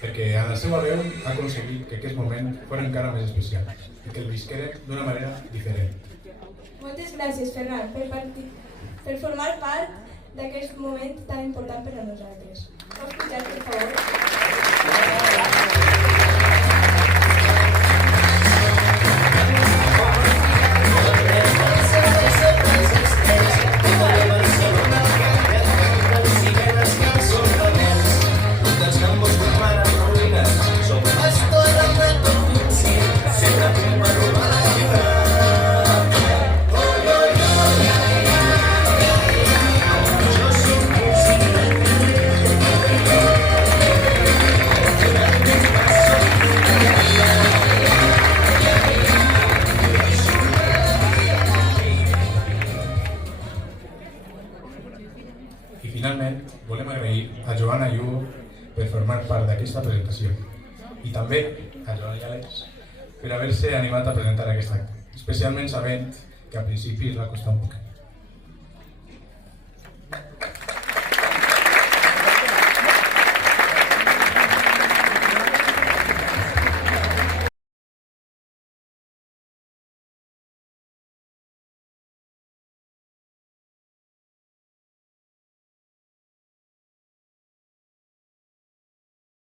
perquè a la seva veu ha aconseguit que aquest moment fos encara més especial i que el visquérem d'una manera diferent. Moltes gràcies, Ferran, per formar part d'aquest moment tan important per a nosaltres. Pots pujar, per favor? I finalment volem agrair a Joana i Hugo per formar part d'aquesta presentació i també a Joan i Àlex per haver-se animat a presentar aquest acte, especialment sabent que al principi es va costar un poc.